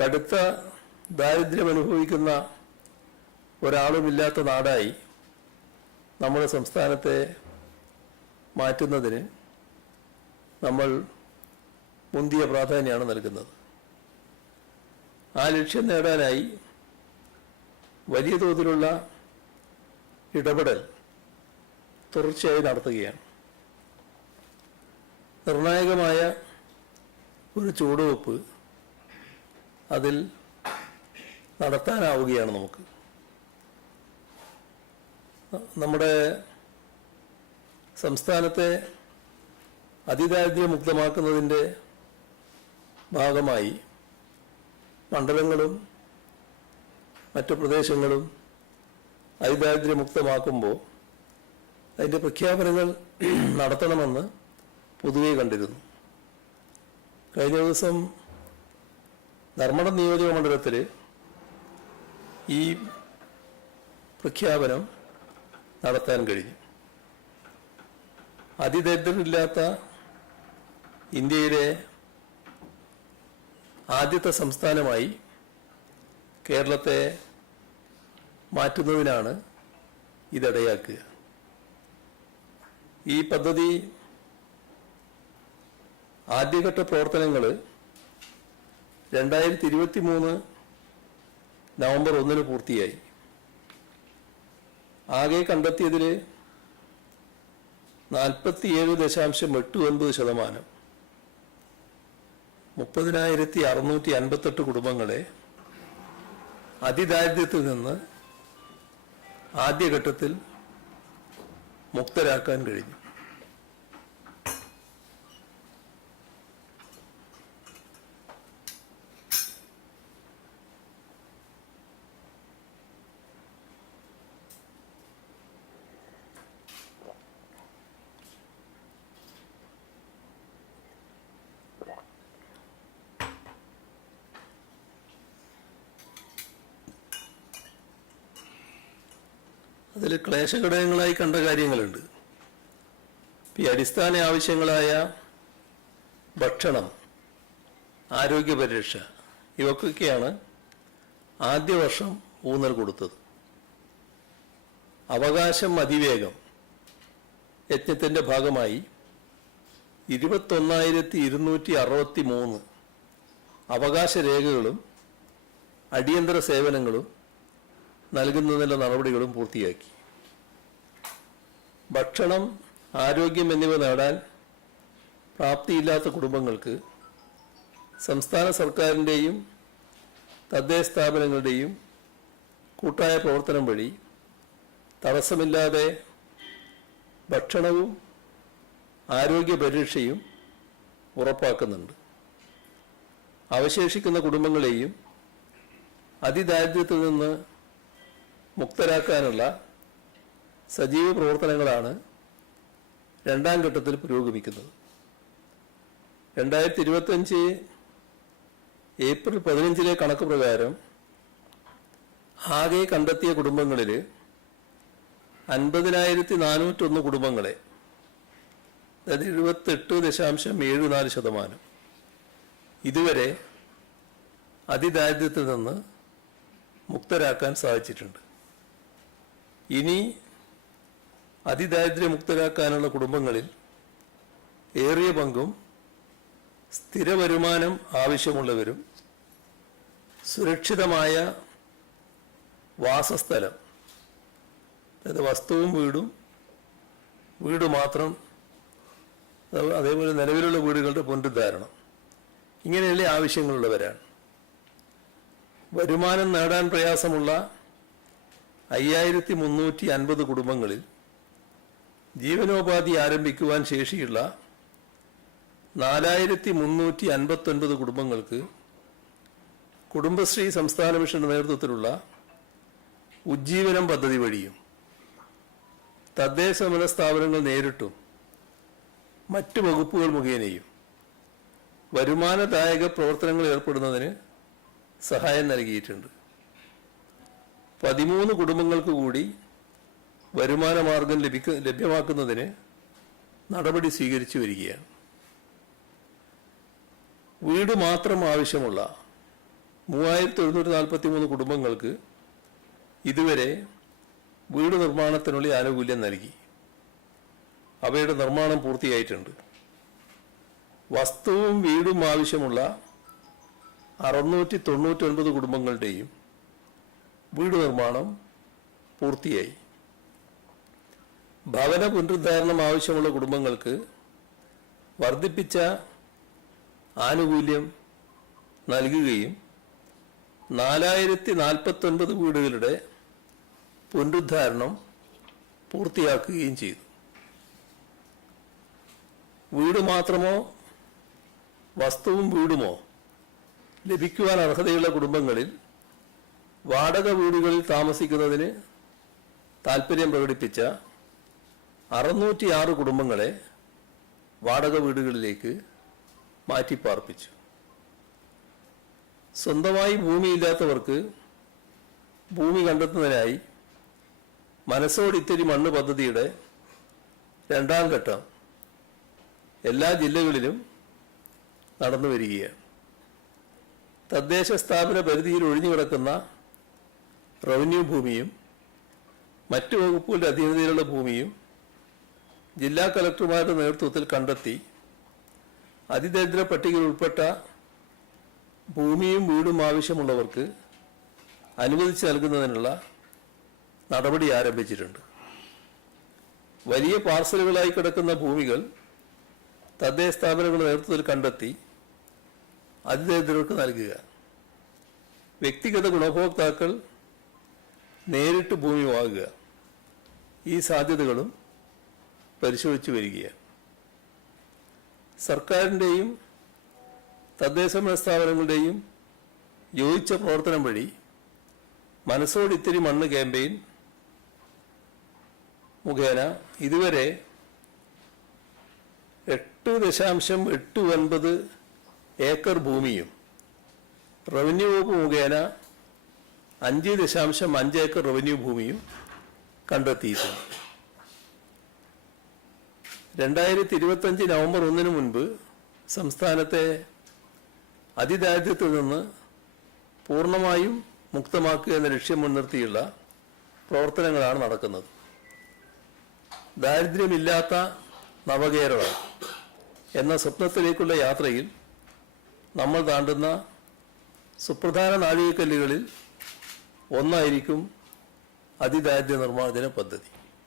കടുത്ത ദാരിദ്ര്യം അനുഭവിക്കുന്ന ഒരാളുമില്ലാത്ത നാടായി നമ്മുടെ സംസ്ഥാനത്തെ മാറ്റുന്നതിന് നമ്മൾ മുന്തിയ പ്രാധാന്യമാണ് നൽകുന്നത്. ആ ലക്ഷ്യം നേടാനായി വലിയ തോതിലുള്ള ഇടപെടൽ തുടർച്ചയായി നടത്തുകയാണ്. നിർണായകമായ ഒരു ചുവടുവെപ്പ് അതിൽ നടത്താനാവുകയാണ് നമുക്ക്. നമ്മുടെ സംസ്ഥാനത്തെ അതിദാരിദ്ര്യമുക്തമാക്കുന്നതിന്റെ ഭാഗമായി മണ്ഡലങ്ങളും മറ്റു പ്രദേശങ്ങളും അതിദാരിദ്ര്യമുക്തമാക്കുമ്പോൾ അതിന്റെ പ്രഖ്യാപനങ്ങൾ നടത്തണമെന്ന് പൊതുവെ കണ്ടിരുന്നു. കഴിഞ്ഞ ദിവസം ധർമ്മടം നിയോജക മണ്ഡലത്തിൽ ഈ പ്രഖ്യാപനം നടത്താൻ കഴിഞ്ഞു. അതിദരിദ്രരില്ലാത്ത ഇന്ത്യയിലെ ആദ്യത്തെ സംസ്ഥാനമായി കേരളത്തെ മാറ്റുന്നതിനാണ് ഇതടയാക്കുക. ഈ പദ്ധതി ആദ്യഘട്ട പ്രവർത്തനങ്ങൾ രണ്ടായിരത്തി ഇരുപത്തി മൂന്ന് നവംബർ ഒന്നിന് പൂർത്തിയായി. ആകെ കണ്ടെത്തിയതിൽ നാൽപ്പത്തിയേഴ് ദശാംശം എട്ട് ഒൻപത് ശതമാനം. മുപ്പതിനായിരത്തി അറുന്നൂറ്റി അൻപത്തെട്ട് കുടുംബങ്ങളെ അതിദാരിദ്ര്യത്തിൽ നിന്ന് ആദ്യഘട്ടത്തിൽ മുക്തരാക്കാൻ കഴിഞ്ഞു. അതിൽ ക്ലേശഘടകങ്ങളായി കണ്ട കാര്യങ്ങളുണ്ട്. ഈ അടിസ്ഥാന ആവശ്യങ്ങളായ ഭക്ഷണം ആരോഗ്യ പരിരക്ഷ ഇവക്കൊക്കെയാണ് ആദ്യ വർഷം ഊന്നൽ കൊടുത്തത്. അവകാശം അതിവേഗം യജ്ഞത്തിന്റെ ഭാഗമായി ഇരുപത്തൊന്നായിരത്തി ഇരുന്നൂറ്റി അറുപത്തി മൂന്ന് അവകാശ രേഖകളും അടിയന്തര സേവനങ്ങളും നൽകുന്നതിനുള്ള നടപടികളും പൂർത്തിയാക്കി. ഭക്ഷണം ആരോഗ്യം എന്നിവ നേടാൻ പ്രാപ്തിയില്ലാത്ത കുടുംബങ്ങൾക്ക് സംസ്ഥാന സർക്കാരിന്റെയും തദ്ദേശ സ്ഥാപനങ്ങളുടെയും കൂട്ടായ പ്രവർത്തനം വഴി തടസ്സമില്ലാതെ ഭക്ഷണവും ആരോഗ്യ പരിരക്ഷയും ഉറപ്പാക്കുന്നുണ്ട്. അവശേഷിക്കുന്ന കുടുംബങ്ങളെയും അതിദാരിദ്ര്യത്തിൽ നിന്ന് മുക്തരാക്കാനുള്ള സജീവ പ്രവർത്തനങ്ങളാണ് രണ്ടാം ഘട്ടത്തിൽ പുരോഗമിക്കുന്നത്. രണ്ടായിരത്തി ഇരുപത്തഞ്ച് ഏപ്രിൽ പതിനഞ്ചിലെ കണക്ക് പ്രകാരം ആകെ കണ്ടെത്തിയ കുടുംബങ്ങളിൽ അൻപതിനായിരത്തി നാനൂറ്റൊന്ന് കുടുംബങ്ങളെ അതായത് എഴുപത്തെട്ട് ദശാംശം ഏഴ് നാല് ശതമാനം. ഇതുവരെ അതിദാരിദ്ര്യത്തിൽ നിന്ന് മുക്തരാക്കാൻ സാധിച്ചിട്ടുണ്ട്. ഇനി അതിദാരിദ്ര്യമുക്തരാക്കാനുള്ള കുടുംബങ്ങളിൽ ഏറിയ പങ്കും സ്ഥിര വരുമാനം ആവശ്യമുള്ളവരും സുരക്ഷിതമായ വാസസ്ഥലം അതായത് വസ്തുവും വീടും വീട് മാത്രം അതേപോലെ നിലവിലുള്ള വീടുകളുടെ പുനരുദ്ധാരണം. ഇങ്ങനെയുള്ള ആവശ്യങ്ങളുള്ളവരാണ്. വരുമാനം നേടാൻ പ്രയാസമുള്ള അയ്യായിരത്തി മുന്നൂറ്റി അൻപത് കുടുംബങ്ങളിൽ ജീവനോപാധി ആരംഭിക്കുവാൻ ശേഷിയുള്ള നാലായിരത്തി മുന്നൂറ്റി അൻപത്തൊൻപത് കുടുംബങ്ങൾക്ക് കുടുംബശ്രീ സംസ്ഥാന മിഷന്റെ നേതൃത്വത്തിലുള്ള ഉജ്ജീവനം പദ്ധതി വഴിയും തദ്ദേശ സ്ഥാപനങ്ങൾ നേരിട്ടും മറ്റ് വകുപ്പുകൾ മുഖേനയും വരുമാനദായക പ്രവർത്തനങ്ങൾ ഏർപ്പെടുന്നതിന് സഹായം നൽകിയിട്ടുണ്ട്. പതിമൂന്ന് കുടുംബങ്ങൾക്ക് കൂടി വരുമാനമാർഗം ലഭിക്ക ലഭ്യമാക്കുന്നതിന് നടപടി സ്വീകരിച്ചു വരികയാണ്. വീട് മാത്രം ആവശ്യമുള്ള മൂവായിരത്തി എഴുന്നൂറ്റി നാൽപ്പത്തി മൂന്ന് കുടുംബങ്ങൾക്ക് ഇതുവരെ വീട് നിർമ്മാണത്തിനുള്ള ആനുകൂല്യം നൽകി. അവയുടെ നിർമ്മാണം പൂർത്തിയായിട്ടുണ്ട്. വസ്തുവും വീടും ആവശ്യമുള്ള അറുന്നൂറ്റി തൊണ്ണൂറ്റി ഒൻപത് കുടുംബങ്ങളുടെയും വീട് നിർമ്മാണം പൂർത്തിയായി. ഭവന പുനരുദ്ധാരണം ആവശ്യമുള്ള കുടുംബങ്ങൾക്ക് വർദ്ധിപ്പിച്ച ആനുകൂല്യം നൽകുകയും നാലായിരത്തി നാൽപ്പത്തൊൻപത് വീടുകളുടെ പുനരുദ്ധാരണം പൂർത്തിയാക്കുകയും ചെയ്തു. വീട് മാത്രമോ വസ്തുവും വീടുമോ ലഭിക്കുവാൻ അർഹതയുള്ള കുടുംബങ്ങളിൽ വാടക വീടുകളിൽ താമസിക്കുന്നതിന് താൽപ്പര്യം പ്രകടിപ്പിച്ച അറുന്നൂറ്റിയാറ് കുടുംബങ്ങളെ വാടക വീടുകളിലേക്ക് മാറ്റിപ്പാർപ്പിച്ചു. സ്വന്തമായി ഭൂമിയില്ലാത്തവർക്ക് ഭൂമി കണ്ടെത്തുന്നതിനായി മനസ്സോടിത്തിരി മണ്ണ് പദ്ധതിയുടെ രണ്ടാം ഘട്ടം എല്ലാ ജില്ലകളിലും നടന്നു വരികയാണ് തദ്ദേശ സ്ഥാപന പരിധിയിൽ ഒഴിഞ്ഞു കിടക്കുന്ന റവന്യൂ ഭൂമിയും മറ്റ് വകുപ്പുകളുടെ അധീനതയിലുള്ള ഭൂമിയും ജില്ലാ കലക്ടർമാരുടെ നേതൃത്വത്തിൽ കണ്ടെത്തി അതിദരിദ്ര പട്ടികയിൽ ഉൾപ്പെട്ട ഭൂമിയും വീടും ആവശ്യമുള്ളവർക്ക് അനുവദിച്ച് നൽകുന്നതിനുള്ള നടപടി ആരംഭിച്ചിട്ടുണ്ട്. വലിയ പാർസലുകളായി കിടക്കുന്ന ഭൂമികൾ തദ്ദേശ സ്ഥാപനങ്ങളുടെ നേതൃത്വത്തിൽ കണ്ടെത്തി അതിദരിദ്രർക്ക് നൽകുക. വ്യക്തിഗത ഗുണഭോക്താക്കൾ നേരിട്ട് ഭൂമി വാങ്ങുക ഈ സാധ്യതകളും പരിശോധിച്ചു വരികയാണ്. സർക്കാരിന്റെയും തദ്ദേശഭരണ സ്ഥാപനങ്ങളുടെയും യോജിച്ച പ്രവർത്തനം വഴി മനസ്സോട് ഇത്തിരി മണ്ണ് ക്യാമ്പയിൻ മുഖേന ഇതുവരെ എട്ട് ദശാംശം എട്ട് ഒൻപത് ഏക്കർ ഭൂമിയും റവന്യൂ വകുപ്പ് മുഖേന അഞ്ച് ദശാംശം അഞ്ച് ഏക്കർ റവന്യൂ ഭൂമിയും കണ്ടെത്തിയിട്ടുണ്ട്. രണ്ടായിരത്തി ഇരുപത്തഞ്ച് നവംബർ ഒന്നിന് മുൻപ് സംസ്ഥാനത്തെ അതിദാരിദ്ര്യത്തിൽ നിന്ന് പൂർണമായും മുക്തമാക്കുക എന്ന ലക്ഷ്യം മുൻനിർത്തിയുള്ള പ്രവർത്തനങ്ങളാണ് നടക്കുന്നത്. ദാരിദ്ര്യമില്ലാത്ത നവകേരളം എന്ന സ്വപ്നത്തിലേക്കുള്ള യാത്രയിൽ നമ്മൾ താണ്ടുന്ന സുപ്രധാന നാഴികക്കല്ലുകളിൽ ഒന്നായിരിക്കും അതിദാരിദ്ര്യ നിർമ്മാർജന പദ്ധതി.